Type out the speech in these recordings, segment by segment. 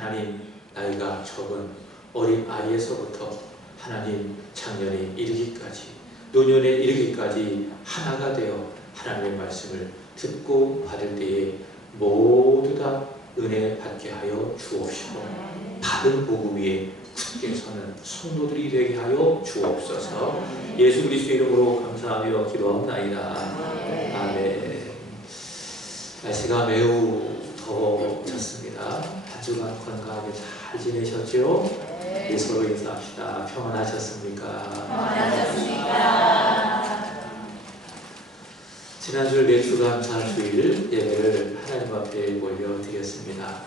하나님 나이가 적은 어린 아이에서부터 하나님 작년에 이르기까지 노년에 이르기까지 하나가 되어 하나님의 말씀을 듣고 받을 때에 모두 다 은혜 받게 하여 주옵시고 받은 복음 위에 굳게 서는 성도들이 되게 하여 주옵소서. 예수 그리스도 이름으로 감사하며 기도합나이다. 아멘. 날씨가 매우 더워졌습니다. 한 주간 건강하게 잘 지내셨죠? 네, 서로 인사합시다. 평안하셨습니까? 평안하셨습니까? 지난주 매주감사 주일 예배를 하나님 앞에 올려드렸습니다.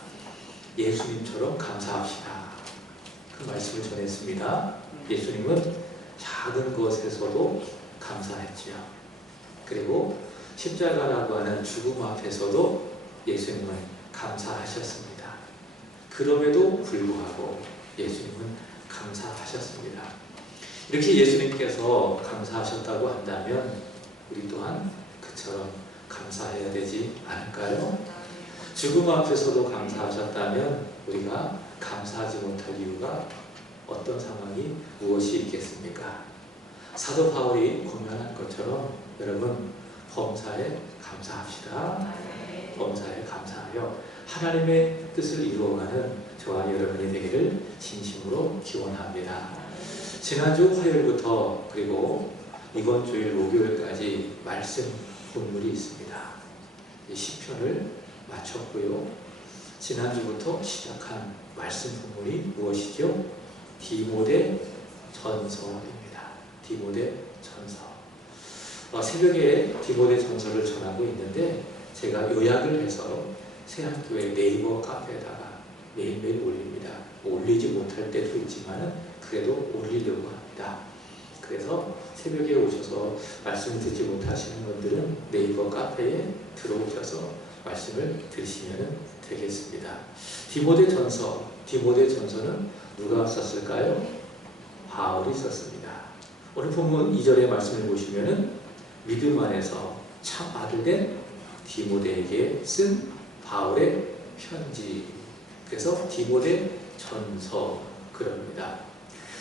예수님처럼 감사합시다. 그 말씀을 전했습니다. 예수님은 작은 것에서도 감사했지요. 그리고 십자가라고 하는 죽음 앞에서도 예수님은 감사하셨습니다. 그럼에도 불구하고 예수님은 감사하셨습니다. 이렇게 예수님께서 감사하셨다고 한다면 우리 또한 그처럼 감사해야 되지 않을까요? 죽음 앞에서도 감사하셨다면 우리가 감사하지 못할 이유가 어떤 상황이 무엇이 있겠습니까? 사도 바울이 고면한 것처럼 여러분 범사에 감사합시다. 범사에 감사하여 하나님의 뜻을 이루어가는 저와 여러분이 되기를 진심으로 기원합니다. 지난주 화요일부터 그리고 이번 주일 목요일까지 말씀 본문이 있습니다. 시편을 마쳤고요. 지난주부터 시작한 말씀 본문이 무엇이죠? 디모데 전서입니다. 디모데 전서. 새벽에 디모데 전서를 전하고 있는데 제가 요약을 해서 새학교의 네이버 카페에다가 매일매일 올립니다. 올리지 못할 때도 있지만 그래도 올리려고 합니다. 그래서 새벽에 오셔서 말씀을 듣지 못하시는 분들은 네이버 카페에 들어오셔서 말씀을 들으시면 되겠습니다. 디모데 전서는 누가 썼을까요? 바울이 썼습니다. 오늘 본문 2절의 말씀을 보시면 믿음 안에서 참 아들된 디모데에게 쓴 바울의 편지, 그래서 디모데 전서 그럽니다.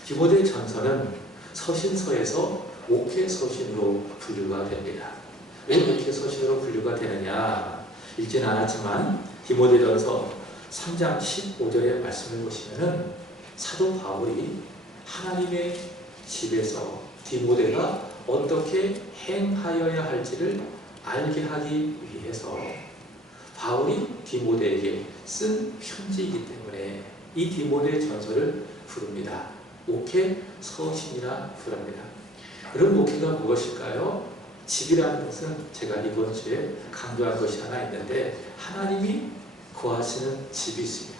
디모데 전서는 서신서에서 목회 서신으로 분류가 됩니다. 왜 목회 서신으로 분류가 되느냐? 읽지는 않았지만 디모데 전서 3장 15절의 말씀을 보시면 사도 바울이 하나님의 집에서 디모데가 어떻게 행하여야 할지를 알게 하기 위해서 바울이 디모데에게 쓴 편지이기 때문에 이 디모데 전서를 부릅니다. 목회 서신이라 부릅니다. 그런 목회가 무엇일까요? 집이라는 것은 제가 이번 주에 강조한 것이 하나 있는데 하나님이 거하시는 집이 있습니다.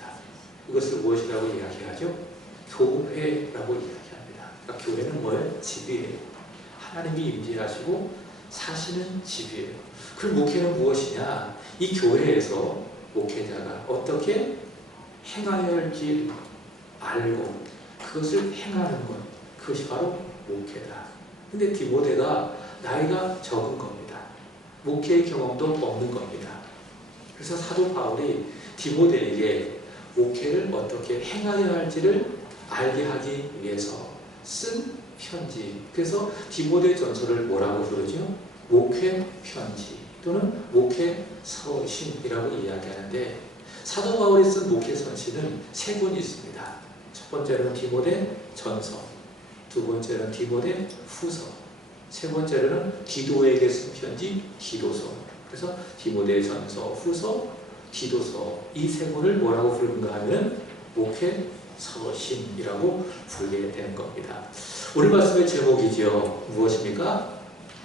이것을 무엇이라고 이야기하죠? 교회라고 이야기합니다. 그러니까 교회는 뭐예요? 집이에요. 하나님이 임재하시고 사시는 집이에요. 그 목회는 무엇이냐? 이 교회에서 목회자가 어떻게 행하여야 할지 알고 그것을 행하는 것, 그것이 바로 목회다. 근데 디모데가 나이가 적은 겁니다. 목회의 경험도 없는 겁니다. 그래서 사도 바울이 디모데에게 목회를 어떻게 행하여야 할지를 알게 하기 위해서 쓴 편지. 그래서 디모데 전서를 뭐라고 부르죠? 목회 편지 또는 목회 서신이라고 이야기하는데 사도 바울이 쓴 목회 서신은 3권이 있습니다. 첫 번째로는 디모데 전서, 두 번째로는 디모데 후서, 세 번째로는 디도에게 쓴 편지 디도서. 그래서 디모데 전서, 후서, 디도서 이 3권을 뭐라고 부르는가 하면 목회 서신이라고 부르게 되는 겁니다. 오늘 말씀의 제목이죠. 무엇입니까?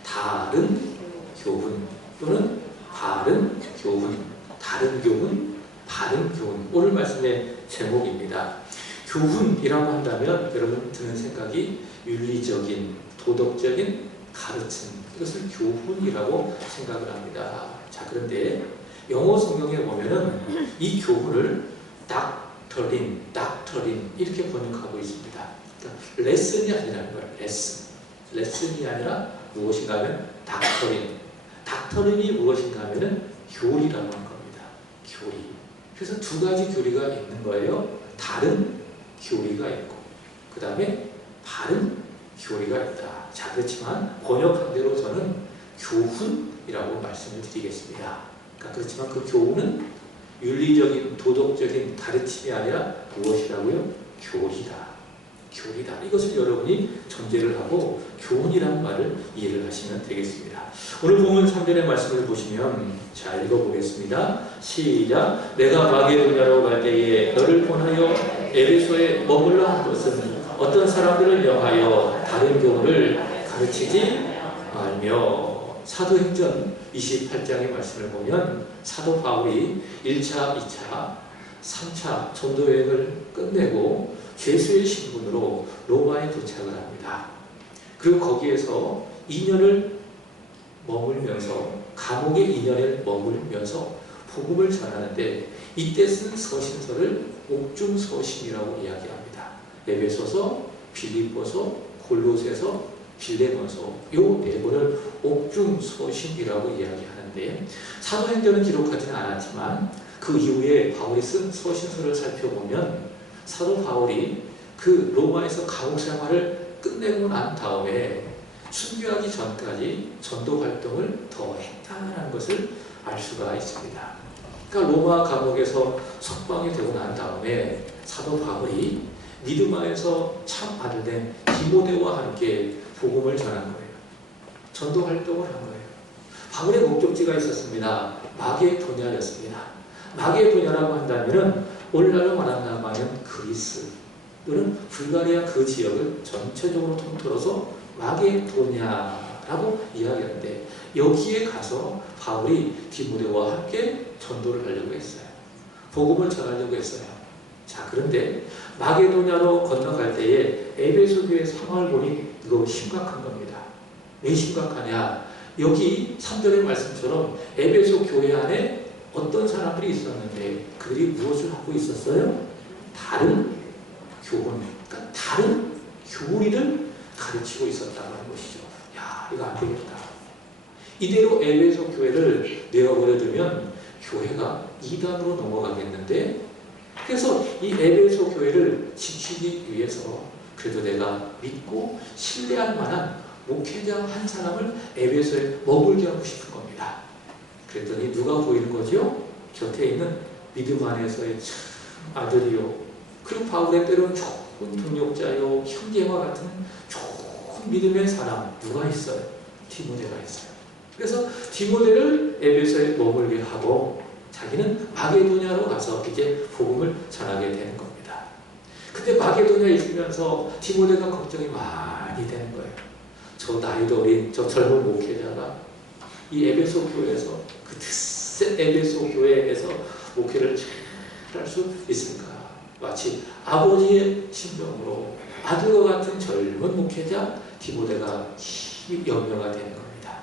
다른 교훈 또는 바른 교훈, 다른 교훈, 바른 교훈. 오늘 말씀의 제목입니다. 교훈이라고 한다면 여러분 드는 생각이 윤리적인, 도덕적인 가르침, 이것을 교훈이라고 생각을 합니다. 자, 그런데 영어 성경에 보면은 이 교훈을 닥터린 이렇게 번역하고 있습니다. 그러니까 레슨이 아니라는 거예요. 레슨이 아니라 무엇인가 하면 닥터린이 무엇인가 하면은 교리라고 하는 겁니다. 교리. 그래서 두 가지 교리가 있는 거예요. 다른 교리가 있고 그 다음에 바른 교리가 있다. 자, 그렇지만 번역한 대로 저는 교훈이라고 말씀을 드리겠습니다. 그러니까 그렇지만 그 교훈은 윤리적인 도덕적인 가르침이 아니라 무엇이라고요? 교리다. 교리다. 이것을 여러분이 전제를 하고 교훈이라는 말을 이해를 하시면 되겠습니다. 오늘 본문 3절의 말씀을 보시면 자, 읽어보겠습니다. 시작. 내가 마게도냐로 갈 때에 너를 보내어 에베소에 머물러 한 것은 어떤 사람들을 명하여 다른 교훈을 가르치지 말며. 사도행전 28장의 말씀을 보면 사도 바울이 1차, 2차, 3차 전도여행을 끝내고 죄수의 신분으로 로마에 도착을 합니다. 그리고 거기에서 2년을 머물면서 감옥의 2년을 머물면서 복음을 전하는데 이때 쓴 서신서를 옥중서신이라고 이야기합니다. 에베소서, 빌립보서, 골로새서, 빌레몬서 요 네 권을 옥중서신이라고 이야기하는데 사도행전은 기록하지는 않았지만 그 이후에 바울이 쓴 서신서를 살펴보면 사도 바울이 그 로마에서 감옥 생활을 끝내고 난 다음에 순교하기 전까지 전도 활동을 더 했다는 것을 알 수가 있습니다. 그러니까 로마 감옥에서 석방이 되고 난 다음에 사도 바울이 미드마에서 참 아들된 디모데와 함께 복음을 전한 거예요. 전도 활동을 한 거예요. 바울의 목적지가 있었습니다. 마게도냐였습니다. 마게도냐라고 한다면 오늘날로 말한다면 그리스 또는 불가리아 그 지역을 전체적으로 통틀어서 마게도냐라고 이야기하는데 여기에 가서 바울이 디모데와 함께 전도를 하려고 했어요. 복음을 전하려고 했어요. 자, 그런데 마게도냐로 건너갈 때에 에베소 교회 상황을 보니 이거 심각한 겁니다. 왜 심각하냐? 여기 3절의 말씀처럼 에베소 교회 안에 어떤 사람들이 있었는데 그들이 무엇을 하고 있었어요? 다른 교훈, 그러니까 다른 교리를 가르치고 있었다는 것이죠. 야, 이거 안 되겠다. 이대로 에베소 교회를 내어버려두면 교회가 이단으로 넘어가겠는데 그래서 이 에베소 교회를 지키기 위해서 그래도 내가 믿고 신뢰할 만한 목회자 한 사람을 에베소에 머물게 하고 싶은 겁니다. 그랬더니 누가 보이는 거죠? 곁에 있는 믿음 안에서의 참 아들이요. 그리고 바울의 때로는 좋은 동력자요. 형제와 같은 좋은 믿음의 사람 누가 있어요? 디모데가 있어요. 그래서 디모데를 에베소에 머물게 하고 자기는 마게도냐로 가서 이제 복음을 전하게 되는 겁니다. 근데 마게도냐에 있으면서 디모데가 걱정이 많이 되는 거예요. 저 나이도 어린 저 젊은 목회자가 이 에베소 교회에서 그 특색 에베소 교회에서 목회를 잘 할 수 있을까? 마치 아버지의 심정으로 아들과 같은 젊은 목회자 디모데가 힘이 연명화 되는 겁니다.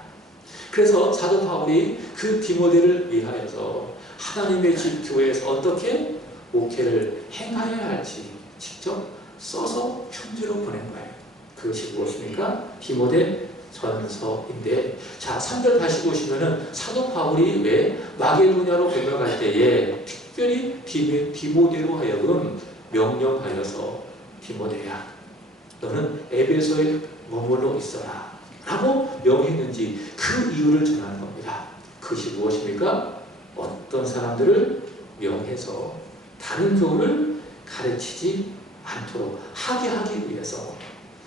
그래서 사도 바울이 그 디모데를 위하여서 하나님의 집 교회에서 어떻게 목회를 행하여야 할지 직접 써서 편지로 보낸 거예요. 그것이 무엇입니까? 디모데 전서인데 자 3절 다시 보시면은 사도 바울이 왜 마게도냐로 건너갈 때에 특별히 디모데로 하여금 명령하여서 디모데야 너는 에베소에 머물러 있어라 라고 명했는지 그 이유를 전하는 겁니다. 그것이 무엇입니까? 어떤 사람들을 명해서 다른 교훈을 가르치지 않도록 하게 하기 위해서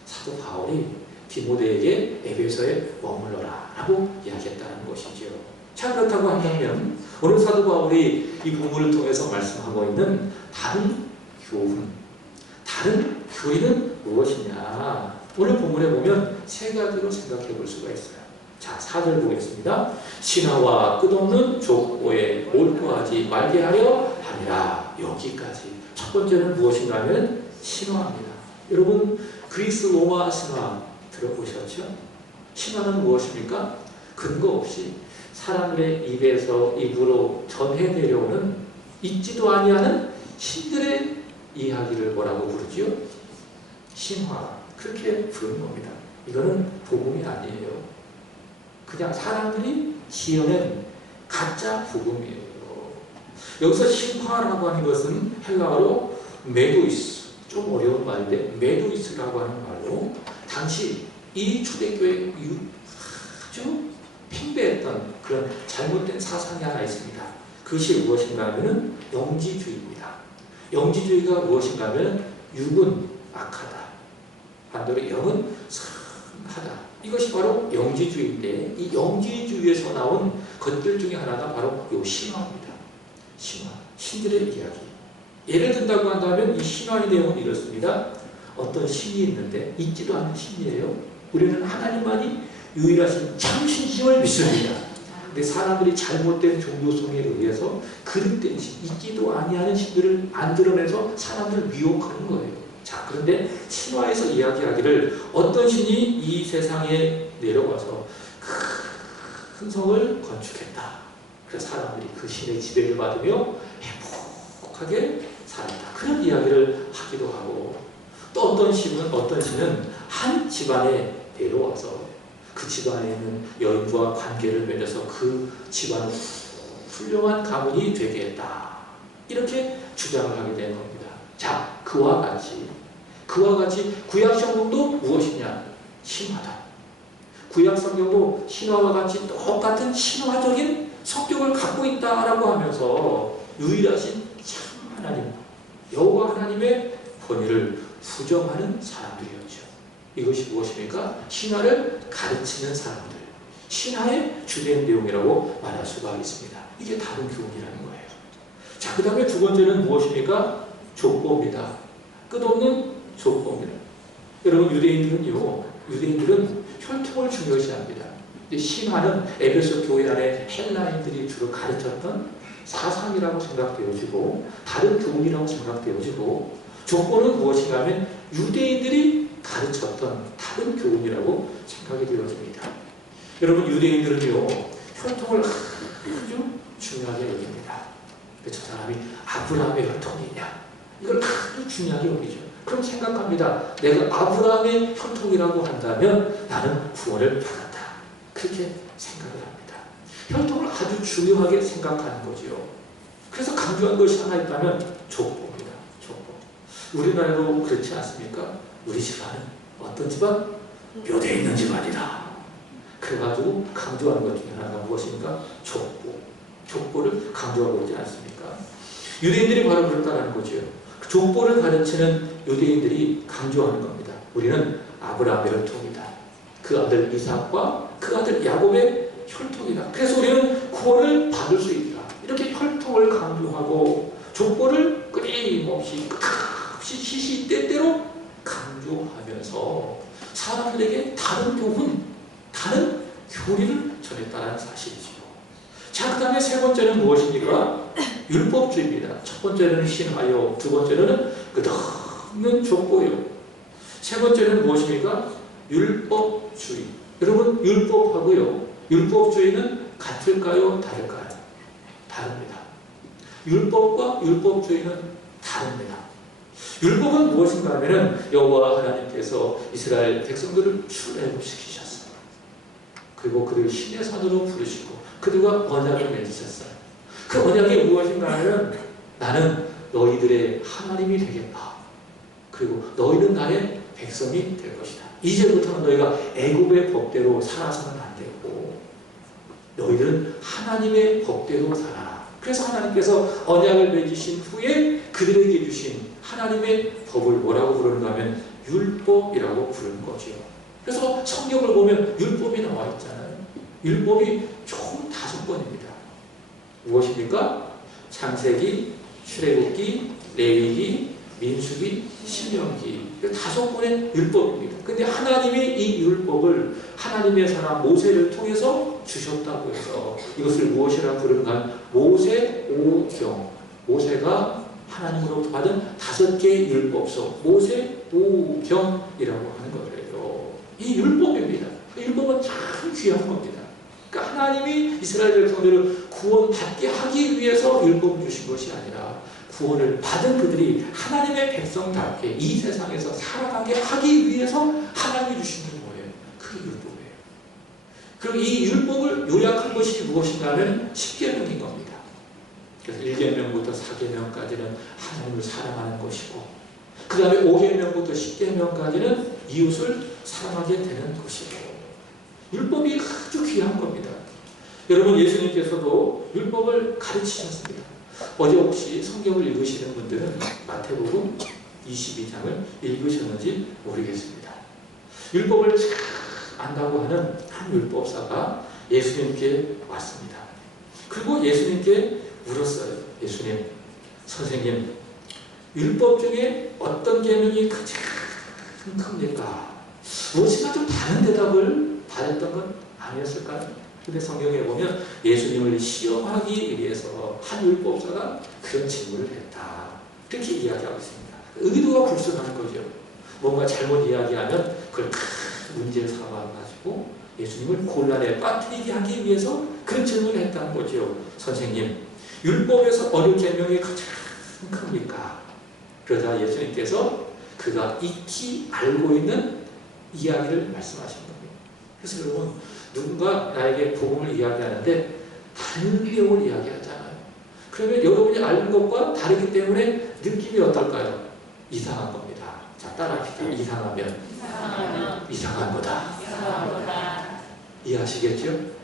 사도 바울이 디모데에게 에베소에 머물러라 라고 이야기했다는 것이죠. 자, 그렇다고 한다면 오늘 사도 바울이 이 본문을 통해서 말씀하고 있는 다른 교훈, 다른 교리는 무엇이냐? 오늘 본문에 보면 세 가지로 생각해 볼 수가 있어요. 자, 4절 보겠습니다. 신화와 끝없는 족보에 몰두하지 말게 하려 함이라. 여기까지. 첫 번째는 무엇인가 하면 신화입니다. 여러분 그리스 로마 신화 들어보셨죠? 신화는 무엇입니까? 근거 없이 사람들의 입으로 전해 내려오는 있지도 아니하는 신들의 이야기를 뭐라고 부르지요? 신화. 그렇게 부르는 겁니다. 이거는 복음이 아니에요. 그냥 사람들이 지어낸 가짜 복음이에요. 여기서 신화라고 하는 것은 헬라어로 메도이스, 좀 어려운 말인데 메도이스라고 하는 말로 당시 이 초대교회에 아주 팽배했던 그런 잘못된 사상이 하나 있습니다. 그것이 무엇인가 하면 영지주의입니다. 영지주의가 무엇인가 하면 육은 악하다, 반대로 영은 선하다. 이것이 바로 영지주의인데, 이 영지주의에서 나온 것들 중에 하나가 바로 이 신화입니다. 신화, 신들의 이야기. 예를 든다고 한다면 이 신화의 내용은 이렇습니다. 어떤 신이 있는데 있지도 않은 신이에요. 우리는 하나님만이 유일하신 참신심을 믿습니다. 근데 사람들이 잘못된 종교성에 의해서 그릇된 신, 있지도 아니하는 신들을 만들어내서 사람들을 미혹하는 거예요. 자, 그런데 신화에서 이야기하기를 어떤 신이 이 세상에 내려와서 큰 성을 건축했다. 그래서 사람들이 그 신의 지배를 받으며 행복하게 살았다. 그런 이야기를 하기도 하고, 또 어떤 신은 한 집안에 내려와서 그 집안에 있는 여인과 관계를 맺어서 그 집안을 훌륭한 가문이 되게 했다. 이렇게 주장을 하게 된 겁니다. 자, 그와 같이 구약 성경도 무엇이냐? 신화다. 구약 성경도 신화와 같이 똑같은 신화적인 성격을 갖고 있다라고 하면서 유일하신 참 하나님, 여호와 하나님의 권위를 부정하는 사람들이었죠. 이것이 무엇입니까? 신화를 가르치는 사람들, 신화의 주된 내용이라고 말할 수가 있습니다. 이게 다른 교훈이라는 거예요. 자, 그 다음에 두 번째는 무엇입니까? 족보입니다. 끝없는 족보입니다. 여러분, 유대인들은 혈통을 중요시합니다. 신화는 에베소 교회 안에 헬라인들이 주로 가르쳤던 사상이라고 생각되어지고 다른 교훈이라고 생각되어지고, 족보는 무엇인가 하면 유대인들이 가르쳤던 다른 교훈이라고 생각이 되어집니다. 여러분, 유대인들은요, 혈통을 아주 중요하게 여깁니다. 저 사람이 아브라함의 혈통이냐, 이걸 아주 중요하게 여기죠. 그럼 생각합니다. 내가 아브라함의 혈통이라고 한다면 나는 구원을 받았다. 그렇게 생각을 합니다. 혈통을 아주 중요하게 생각하는 거죠. 그래서 강조한 것이 하나 있다면 족보입니다. 족보. 우리나라도 그렇지 않습니까? 우리 집안은 어떤 집안? 묘대에 있는 집안이다. 그래가지고 강조하는 것 중에 하나가 무엇입니까? 족보. 족보를 강조하고 있지 않습니까? 유대인들이 바로 그렇다는 거죠. 족보를 가르치는 유대인들이 강조하는 겁니다. 우리는 아브라함의 혈통이다. 그 아들 이삭과 그 아들 야곱의 혈통이다. 그래서 우리는 구원을 받을 수 있다. 이렇게 혈통을 강조하고 족보를 끊임없이 시시때때로 강조하면서 사람들에게 다른 교리를 전했다는 사실이지요. 자, 그 다음에 세 번째는 무엇입니까? 율법주의입니다. 첫 번째는 신화요, 두 번째는 끝없는 족보요, 세 번째는 무엇입니까? 율법주의. 여러분, 율법하고요, 율법주의는 같을까요? 다를까요? 다릅니다. 율법과 율법주의는 다릅니다. 율법은 무엇인가 하면 여호와 하나님께서 이스라엘 백성들을 출애굽시키셨어요. 그리고 그들을 신의 산으로 부르시고 그들과 언약을 맺으셨어요. 그 언약이 무엇인가 하면 나는 너희들의 하나님이 되겠다. 그리고 너희는 나의 백성이 될 것이다. 이제부터는 너희가 애굽의 법대로 살아서는 안 되고 너희들은 하나님의 법대로 살아라. 그래서 하나님께서 언약을 맺으신 후에 그들에게 주신 하나님의 법을 뭐라고 부르는가 하면 율법이라고 부르는 거죠. 그래서 성경을 보면 율법이 나와 있잖아요. 율법이 총 5번입니다. 무엇입니까? 창세기, 출애굽기, 레위기, 민수기, 신명기. 5번의 율법입니다. 근데 하나님이 이 율법을 하나님의 사람 모세를 통해서 주셨다고 해서 이것을 무엇이라 부르는가? 모세오경. 모세가 하나님으로부터 받은 5개의 율법서, 모세오경이라고 하는 거예요. 이 율법입니다. 율법은 참 귀한 겁니다. 그러니까 하나님이 이스라엘 백성들을 구원받게 하기 위해서 율법을 주신 것이 아니라 구원을 받은 그들이 하나님의 백성답게 이 세상에서 살아가게 하기 위해서 하나님이 주시는 거예요. 그게 율법이에요. 그리고 이 율법을 요약한 것이 무엇인가 하면 10계명인 겁니다. 그래서 1계명부터 4계명까지는 하나님을 사랑하는 것이고, 그 다음에 5계명부터 10계명까지는 이웃을 사랑하게 되는 것이고, 율법이 아주 귀한 겁니다. 여러분, 예수님께서도 율법을 가르치셨습니다. 어제 혹시 성경을 읽으시는 분들은 마태복음 22장을 읽으셨는지 모르겠습니다. 율법을 잘 안다고 하는 한 율법사가 예수님께 왔습니다. 그리고 예수님께 물었어요. 예수님, 선생님, 율법 중에 어떤 계명이 가장 큽니까? 무엇인가 좀 다른 대답을 받았던 건 아니었을까요? 근데 성경에 보면 예수님을 시험하기 위해서 한 율법사가 그런 질문을 했다, 그렇게 이야기하고 있습니다. 의도가 불순한 거죠. 뭔가 잘못 이야기하면 그걸 큰 문제를 삼아가지고 예수님을 곤란에 빠뜨리게 하기 위해서 그런 질문을 했다는 거죠. 선생님, 율법에서 어느 계명이 가장 큽니까? 그러자 예수님께서 그가 익히 알고 있는 이야기를 말씀하신 겁니다. 그래서 여러분, 누군가 나에게 복음을 이야기하는데 다른 내용을 이야기하잖아요. 그러면 여러분이 아는 것과 다르기 때문에 느낌이 어떨까요? 이상한 겁니다. 자, 따라합시다. 이상하면 이상한 거다. 이해하시겠죠?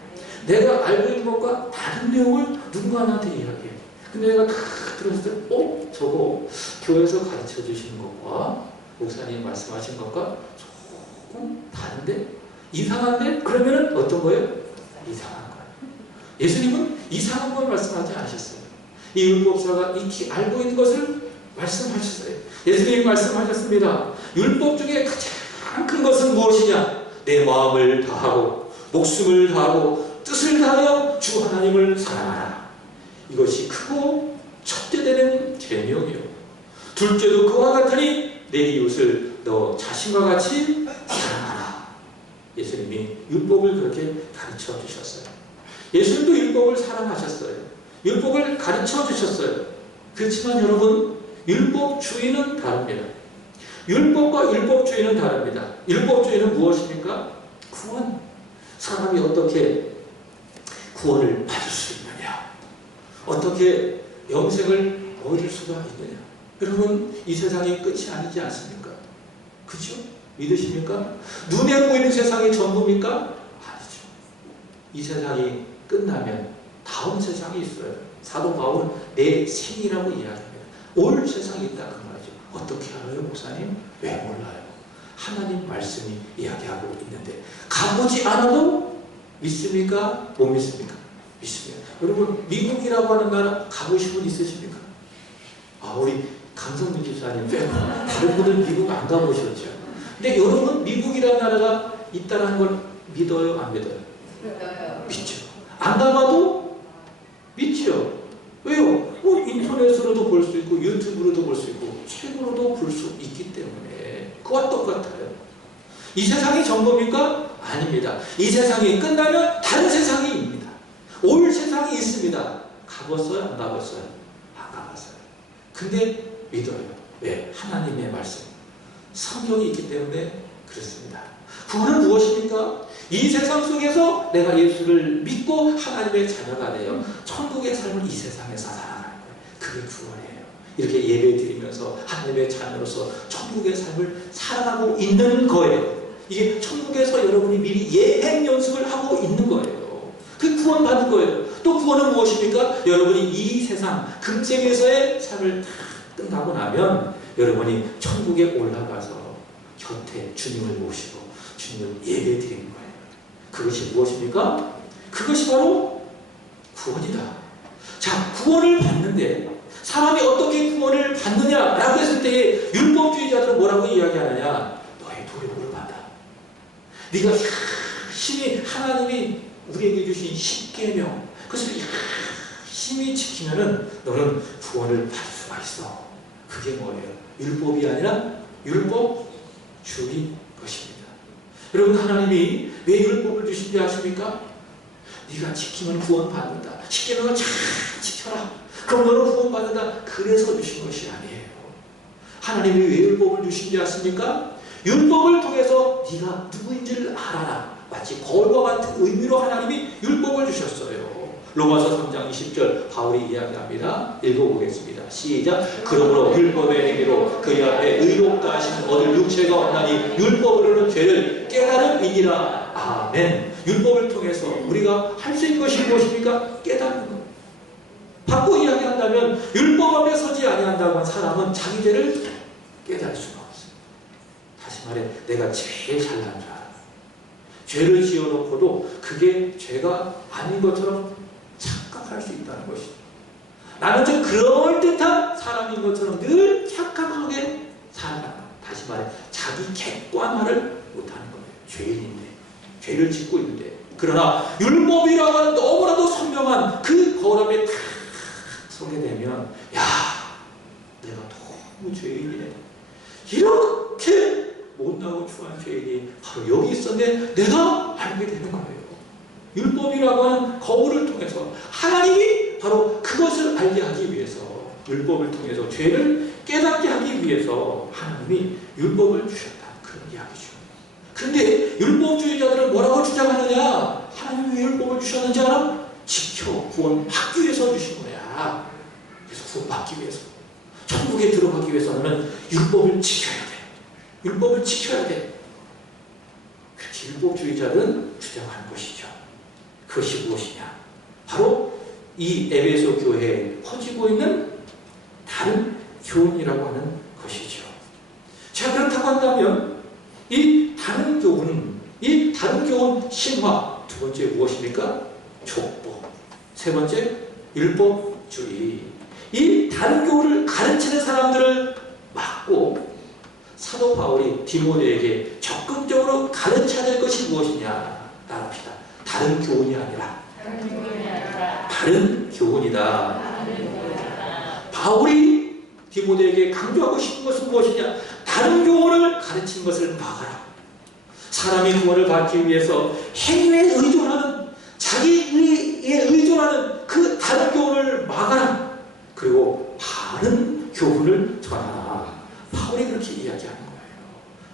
내가 알고 있는 것과 다른 내용을 누군가한테 이야기해. 근데 내가 다 들었을 때, 저거 교회에서 가르쳐 주시는 것과 목사님 말씀하신 것과 조금 다른데? 이상한데? 그러면은 어떤 거예요? 이상한 거예요. 예수님은 이상한 걸 말씀하지 않으셨어요. 이 율법사가 익히 알고 있는 것을 말씀하셨어요. 예수님이 말씀하셨습니다. 율법 중에 가장 큰 것은 무엇이냐? 내 마음을 다하고 목숨을 다하고 뜻을 다하여 주 하나님을 사랑하라. 이것이 크고 첫째 되는 계명이요. 둘째도 그와 같으니 내 이웃을 너 자신과 같이 사랑하라. 예수님이 율법을 그렇게 가르쳐 주셨어요. 예수님도 율법을 사랑하셨어요. 율법을 가르쳐 주셨어요. 그렇지만 여러분, 율법주의는 다릅니다. 율법과 율법주의는 다릅니다. 율법주의는 무엇입니까? 구원. 사람이 어떻게 구원을 받을 수 있느냐? 어떻게 영생을 얻을 수가 있느냐? 여러분, 이 세상이 끝이 아니지 않습니까? 그렇죠? 믿으십니까? 눈에 보이는 세상이 전부입니까? 아니죠. 이 세상이 끝나면 다음 세상이 있어요. 사도 바울은 내 생이라고 이야기합니다. 올 세상이 있다 그 말이죠. 어떻게 알아요, 목사님? 왜 몰라요? 하나님 말씀이 이야기하고 있는데 가보지 않아도 믿습니까? 못 믿습니까? 믿습니다. 여러분, 미국이라고 하는 나라 가보신 분 있으십니까? 우리 강성민 집사님 빼고 다른 분들은 미국 안 가보셨죠? 근데 여러분, 미국이라는 나라가 있다는 걸 믿어요? 안 믿어요? 믿죠. 안 가봐도 믿죠. 왜요? 인터넷으로도 볼 수 있고 유튜브로도 볼 수 있고 책으로도 볼 수 있기 때문에 그와 똑같아요. 이 세상이 전부입니까? 아닙니다. 이 세상이 끝나면 다른 세상이 있습니다. 올 세상이 있습니다. 가봤어요? 안 가봤어요? 안 가봤어요. 근데 믿어요. 왜? 하나님의 말씀, 성경이 있기 때문에 그렇습니다. 구원은 무엇입니까? 이 세상 속에서 내가 예수를 믿고 하나님의 자녀가 되어 천국의 삶을 이 세상에서 살아가는 거예요. 그게 구원이에요. 이렇게 예배 드리면서 하나님의 자녀로서 천국의 삶을 살아가고 있는 거예요. 이게 천국에서 여러분이 미리 예행 연습을 하고 있는 거예요. 그 구원 받는 거예요. 또 구원은 무엇입니까? 여러분이 이 세상 금생에서의 삶을 다 끝나고 나면 여러분이 천국에 올라가서 곁에 주님을 모시고 주님을 예배 드리는 거예요. 그것이 무엇입니까? 그것이 바로 구원이다. 자, 구원을 받는데 사람이 어떻게 구원을 받느냐라고 했을 때 율법주의자들은 뭐라고 이야기하느냐? 너의 노력으로 받아. 네가 열심히 하나님이 우리에게 주신 10계명 그것을 열심히 지키면은 너는 구원을 받을 수가 있어. 그게 뭐예요? 율법이 아니라 율법주의 것입니다. 여러분, 하나님이 왜 율법을 주신지 아십니까? 네가 지키면 구원받는다. 10계명을 잘 지켜라. 그럼 너는 구원받는다. 그래서 주신 것이 아니에요. 하나님이 왜 율법을 주신지 아십니까? 율법을 통해서 네가 누구인지를 알아라. 마치 거울과 같은 의미로 하나님이 율법을 주셨어요. 로마서 3장 20절 바울이 이야기합니다. 읽어보겠습니다. 시작. 그러므로 율법의 행위로 그의 앞에 의롭다 하심을 얻을 육체가 없나니 율법으로는 죄를 깨달음이니라. 아멘. 율법을 통해서 우리가 할 수 있는 것이 무엇입니까? 깨닫는 것. 바꿔 이야기한다면 율법 앞에 서지 아니한다고 사람은 자기 죄를 깨달을 수가 없어요. 다시 말해 내가 제일 잘난 줄 알아. 죄를 지어놓고도 그게 죄가 아닌 것처럼 착각할 수 있다는 것이죠. 나는 좀 그럴듯한 사람인 것처럼 늘 착각하게 살아간다. 다시 말해 자기 객관화를 못하는 거예요. 죄인인데 죄를 짓고 있는데 그러나 율법이라고 하는 너무나도 선명한 그 거울에 탁 서게 되면 야 내가 너무 죄인이네. 이렇게 못나고 추한 죄인이 바로 여기 있었는데 내가 알게 되는 거예요. 율법이라고 하는 거울을 통해서 하나님이 바로 그것을 알게 하기 위해서 율법을 통해서 죄를 깨닫게 하기 위해서 하나님이 율법을 주셨다. 그런 이야기죠. 그런데 율법주의자들은 뭐라고 주장하느냐? 하나님이 왜 율법을 주셨는지 알아? 지켜 구원받기 위해서 주신 거야. 그래서 구원받기 위해서 천국에 들어가기 위해서는 율법을 지켜야 돼. 율법을 지켜야 돼. 그렇게 율법주의자들은 주장하는 것이죠. 그것이 무엇이냐? 바로 이 에베소 교회에 퍼지고 있는 다른 교훈이라고 하는 것이죠. 자, 그렇다고 한다면 이 다른 교훈 신화 두 번째 무엇입니까? 족보. 세 번째 율법주의. 이 다른 교훈을 가르치는 사람들을 막고 사도 바울이 디모데에게 적극적으로 가르쳐야 될 것이 무엇이냐? 따릅시다. 다른 교훈이 아니라 다른 교훈이다. 바울이 디모데에게 강조하고 싶은 것은 무엇이냐? 다른 교훈을 가르치는 것을 막아라. 사람이 구원을 받기 위해서 행위에 의존하는 자기에 의존하는 그 다른 교훈을 막아라. 그리고 바른 교훈을 전하라. 바울이 그렇게 이야기하는 거예요.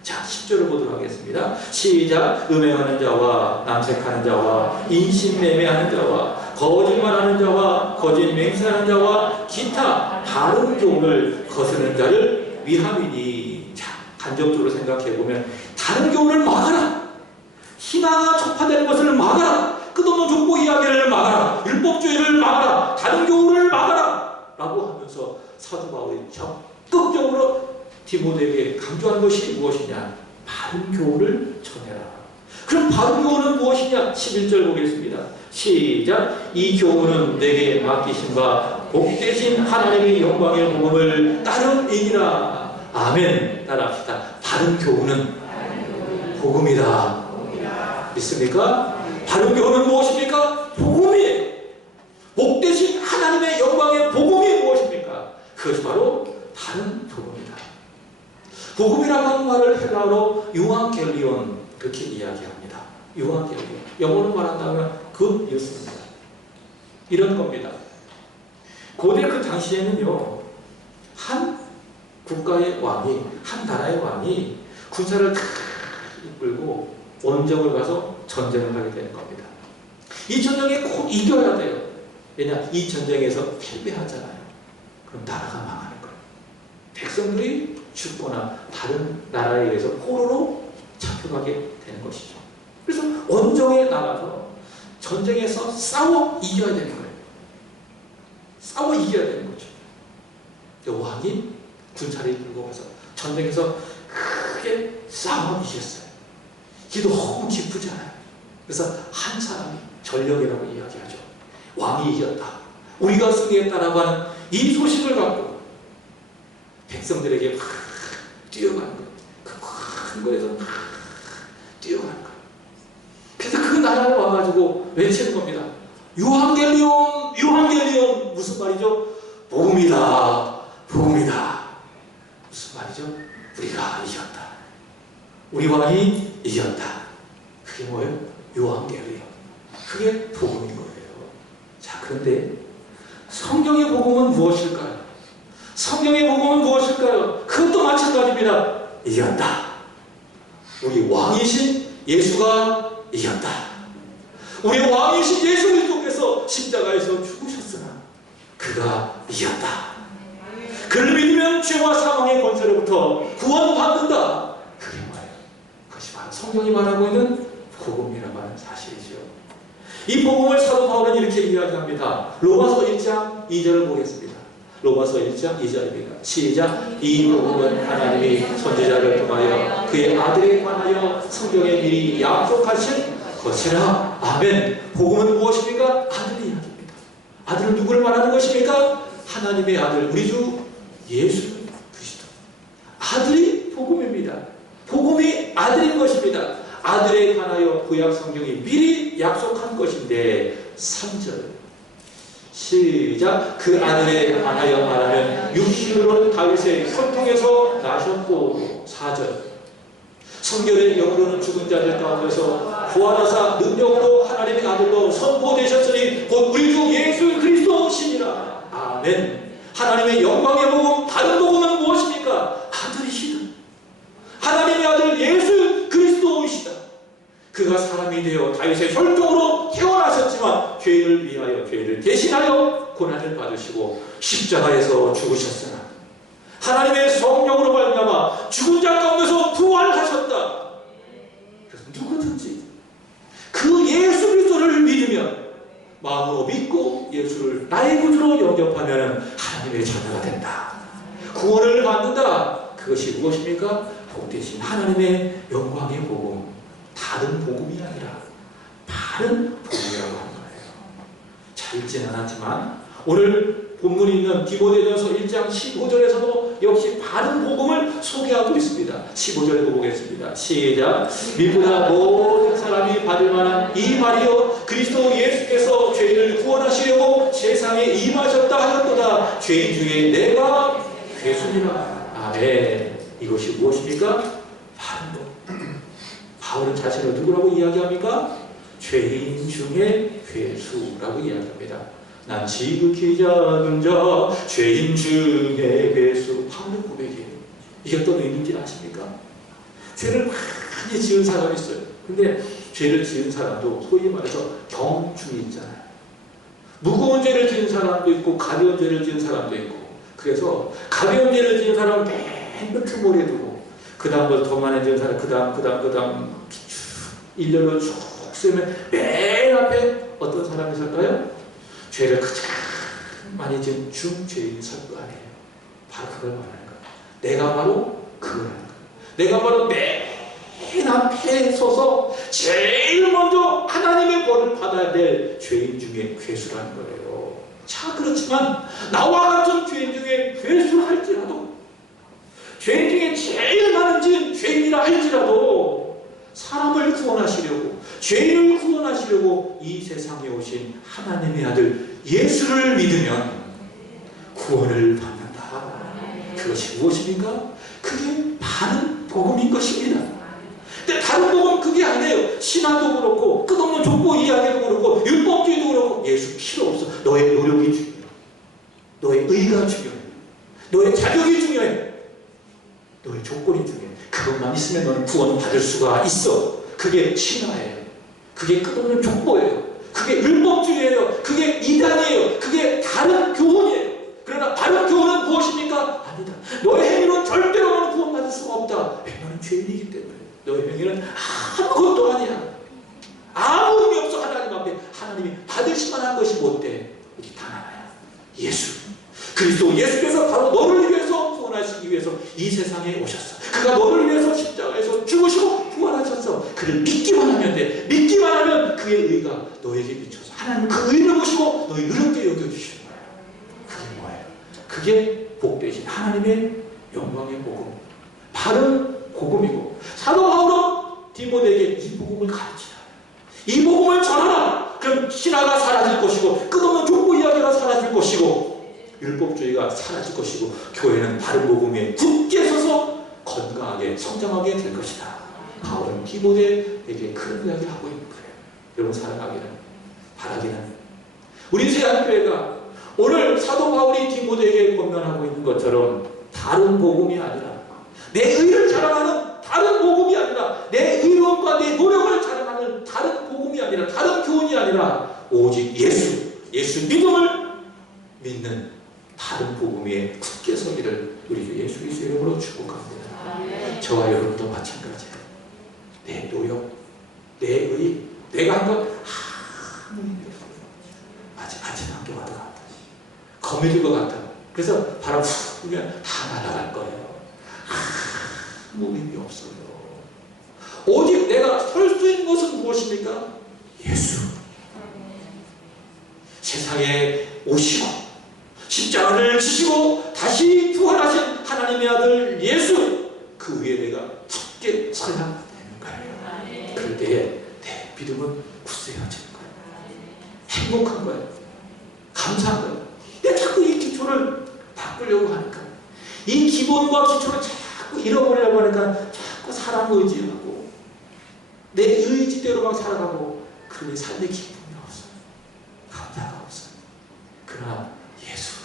자, 10절을 보도록 하겠습니다. 시작. 음행하는 자와 남색하는 자와 인신매매하는 자와 거짓말하는 자와 거짓 맹세하는 자와 기타 다른 교훈을 거스르는 자를 위함이니. 자, 간접적으로 생각해보면 다른 교훈을 막아라. 희망아 촉파되는 것을 막아라. 끝없는 족보 이야기를 막아라. 율법주의를 막아라. 다른 교훈을 막아라. 라고 하면서 사도 바울이 적극적으로 디모데에게 강조한 것이 무엇이냐? 바른 교훈을 전해라. 그럼 바른 교훈은 무엇이냐? 11절 보겠습니다. 시작. 이 교훈은 내게 맡기신 바 복되신 하나님의 영광의 복음을 따름이니라. 아멘. 따라합시다. 바른 교훈은 복음이다. 믿습니까? 바른 교훈은 무엇입니까? 복음이에요. 복되신 하나님의 영광의 복음이 무엇입니까? 그것이 바로 바른 복음이다. 복음이라고 하는 말을 헬라어로 유앙겔리온 그렇게 이야기합니다. 유앙겔리온. 영어로 말한다면 good news입니다. 이런 겁니다. 고대 그 당시에는요, 한 국가의 왕이, 한 나라의 왕이 군사를 다 이끌고 원정을 가서 전쟁을 하게 되는 겁니다. 이 전쟁에 꼭 이겨야 돼요. 왜냐? 이 전쟁에서 패배하잖아요. 그럼 나라가 망하는 거예요. 백성들이 죽거나 다른 나라에 의해서 포로로 잡혀가게 되는 것이죠. 그래서 원정에 나가서 전쟁에서 싸워 이겨야 되는 거예요. 싸워 이겨야 되는 거죠. 왕이 군사를 이끌고 가서 전쟁에서 크게 싸워 이겼어요. 이게 너무 기쁘잖아요. 그래서 한 사람이 전령이라고 이야기하죠. 왕이 이겼다. 우리가 승리했다라고 하는 이 소식을 갖고 백성들에게 막 뛰어가는 거예요. 그 큰 거에서 막 뛰어가는 거예요. 그래서 그 나라에 와가지고 외치는 겁니다. 유한겔리온, 유한겔리온. 무슨 말이죠? 복음이다, 복음이다. 무슨 말이죠? 우리가 이겼다. 우리 왕이 이겼다. 그게 뭐예요? 유한겔리온. 그게 복음인 거예요. 자, 그런데 성경의 복음은 무엇일까요? 성경의 복음은 무엇일까요? 그것도 마찬가지입니다. 이겼다. 우리 왕이신 예수가 이겼다. 우리 왕이신 예수 그리스도께서 십자가에서 죽으셨으나 그가 이겼다. 그를 믿으면 죄와 사망의 권세로부터 구원받는다. 그게 뭐예요? 그것이 바로 성경이 말하고 있는 복음이라고 하는 사실이죠. 이 복음을 사도 바울은 이렇게 이야기합니다. 로마서 1장 2절을 보겠습니다. 로마서 1장 2절입니다. 시작. 이 복음은 하나님이 선지자를 통하여 그의 아들에 관하여 성경에 미리 약속하신 것이라. 아멘. 복음은 무엇입니까? 아들의 이야기입니다. 아들은 누구를 말하는 것입니까? 하나님의 아들, 우리 주 예수 그리스도. 아들이 복음입니다. 복음이 아들인 것입니다. 아들에 관하여 구약 성경이 미리 약속한 것인데 3절 시작. 그 아들에 관하여 말하면 육신으로는 다윗의 혈통에서 나셨고 4절 성결의 영으로는 죽은 자들 가운데서 부활하사 능력으로 하나님의 아들로 선포되셨으니 곧 우리 주 예수 그리스도시니라. 아멘. 하나님의 영광의 복음, 다른 복음은 무엇입니까? 아들이시다. 하나님의 아들 예수 그리스도이시다. 그가 사람이 되어 다윗의 혈통으로 태어나셨지만 죄인을 위하여 죄를 대신하여 고난을 받으시고 십자가에서 죽으셨으나 하나님의 성령으로 말미암아 죽은 자 가운데서 부활하셨다. 그래서 누구든지 그 예수 그리스도를 믿으면 마음으로 믿고 예수를 나의 구주로 영접하면 하나님의 자녀가 된다. 구원을 받는다. 그것이 무엇입니까? 복되신 하나님의 영광의 복음. 다른 복음이 아니라 다른 복음이라고 하는 거예요. 잘 읽지는 않았지만 오늘 본문이 있는 디모데전서 1장 15절에서도 역시 다른 복음을 소개하고 있습니다. 15절에도 보겠습니다. 시작. 미보다 모든 사람이 받을 만한 이 말이요 그리스도 예수께서 죄인을 구원하시려고 세상에 임하셨다 하였도다. 죄인 중에 내가 괴수니라. 아멘. 이것이 무엇입니까? 다른 복음. 바울은 자신을 누구라고 이야기합니까? 죄인 중에 괴수라고 이야기합니다. 난 지극히 작은 자, 죄인 중에 괴수. 바울의 고백이에요. 이게 어떤 의미인지 아십니까? 죄를 많이 지은 사람이 있어요. 근데 죄를 지은 사람도 소위 말해서 경중이 있잖아요. 무거운 죄를 지은 사람도 있고 가벼운 죄를 지은 사람도 있고, 그래서 가벼운 죄를 지은 사람은 맨 끝머리에 두고 그 다음 더 많이 지은 사람 그 다음 일렬로 쭉 쓰면 맨 앞에 어떤 사람이 설까요? 죄를 가장 많이 지은 중죄인이 설 거 아니에요. 바로 그걸 말하는 거예요. 내가 바로 그거라는 거예요. 내가 바로 맨 앞에 서서 제일 먼저 하나님의 벌을 받아야 될 죄인 중에 괴수라는 거예요. 자, 그렇지만 나와 같은 죄인 중에 괴수를 할지라도, 죄인 중에 제일 많은 죄인이라 할지라도 사람을 구원하시려고, 죄인을 구원하시려고 이 세상에 오신 하나님의 아들 예수를 믿으면 구원을 받는다. 그것이 무엇입니까? 그게 바른 복음인 것입니다. 근데 다른 복음은 그게 아니에요. 신앙도 그렇고 끝없는 족보 이야기도 그렇고 율법주의도 그렇고 예수 필요 없어. 너의 노력이 중요해. 너의 의가 중요해. 너의 자격이 중요해. 너의 조건이 중요해. 그것만 있으면 너는 구원 받을 수가 있어. 그게 신화예요. 그게 끝없는 족보예요. 그게 율법주의예요. 그게 이단이에요. 그게 다른 교훈이에요. 그러나 다른 교훈은 무엇입니까? 아니다. 너의 행위는 절대로 너는 구원받을 수가 없다. 너는 죄인이기 때문에. 너의 행위는 아무것도 아니야. 아무 의미 없어. 하나님 앞에. 하나님이 받으실 만한 것이 뭔데? 여기 단 하나야. 예수. 그리스도 예수께서 바로 너를 위해서 구원하시기 위해서 이 세상에 오셨어. 그가 너를 위해서 십자가에서 죽으시고 부활하셨어. 그를 믿기만 하면 돼. 믿기만 하면 그의 의가 너에게 비춰서 하나님 그 의를 보시고 너의 의롭게 여겨주시는 거야. 그게 뭐예요? 그게 복되신 하나님의 영광의 복음, 바른 복음이고, 사도 바울은 디모데에게 이 복음을 가르치라. 이 복음을 전하라. 그럼 신화가 사라질 것이고 끝없는 족보 이야기가 사라질 것이고 율법주의가 사라질 것이고 교회는 바른 복음에 굳게 서서 건강하게 성장하게 될 것이다. 바울은 디모데에게 그런 이야기를 하고 있는 거예요. 여러분 사랑하기는, 바라기는 우리 세안교회가 오늘 사도 바울이 디모데에게 권면하고 있는 것처럼 다른 복음이 아니라, 내 의를 자랑하는 다른 복음이 아니라, 내 의로움과 내 노력을 자랑하는 다른 복음이 아니라 다른 교훈이 아니라 오직 예수 믿음을 믿는 다른 복음 위에 굳게 서기를 우리 주 예수 그리스도의 이름으로 축복합니다. 저와 여러분도 마찬가지예요. 내 노력, 내 의, 내가 한 것 아무 의미 없어요. 마치 아침 학교와도 같아. 거미줄 것 같아. 그래서 바람 훅 불면 다 날아갈 거예요. 아무 의미 없어요. 오직 내가 설 수 있는 것은 무엇입니까? 예수. 세상에 오시고 십자가를 지시고 다시 부활하신 하나님의 아들 예수, 그 위에 내가 굳게 서야 되는 거예요. 그럴 때에 내 믿음은 굳세어지는 거예요. 행복한 거예요. 감사한 거예요. 내가 자꾸 이 기초를 바꾸려고 하니까, 이 기본과 기초를 자꾸 잃어버리려고 하니까 자꾸 사람 의지하고 내 의지대로 막 살아가고, 그러니 삶의 기쁨이 없어요. 감사가 없어요. 그러나 예수,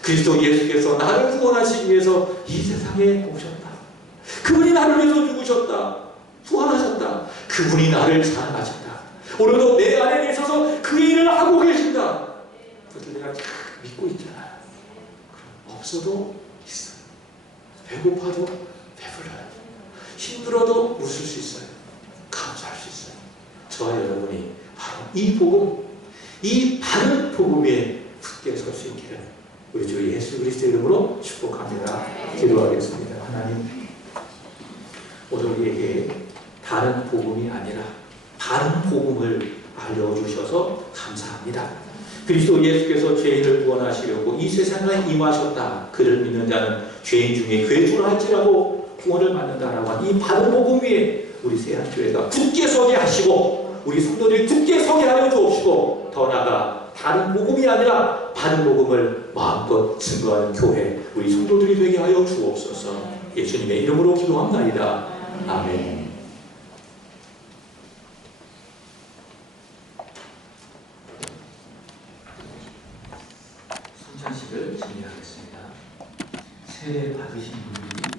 그리스도 예수께서 나를 구원하시기 위해서 이 세상에 오셨다. 그분이 나를 위해서 죽으셨다. 부활하셨다. 그분이 나를 사랑하신다. 오늘도 내 안에 있어서 그 일을 하고 계신다. 그것을 내가 잘 믿고 있잖아요. 그럼 없어도 있어요. 배고파도 배불러요. 힘들어도 웃을 수 있어요. 감사할 수 있어요. 저와 여러분이 바로 이 복음, 이 바른 복음 위에 굳게 설 수 있기를 우리 주 예수 그리스도의 이름으로 축복합니다. 기도하겠습니다. 하나님, 오늘 우리에게 다른 복음이 아니라 바른 복음을 알려주셔서 감사합니다. 그리스도 예수께서 죄인을 구원하시려고 이 세상에 임하셨다. 그를 믿는 자는 죄인 중에 괴주를 할지라도 구원을 받는다라고 한 이 바른 복음 위에 우리 세안교회가 굳게 서게 하시고, 우리 성도들이 굳게 서게 하여 주옵시고, 더 나아가 다른 복음이 아니라 바른 복음을 마음껏 증거하는 교회, 우리 성도들이 되게 하여 주옵소서. 예수님의 이름으로 기도합나이다. 아멘. 순찬식을 진행하겠습니다. 세례 받으신 분들이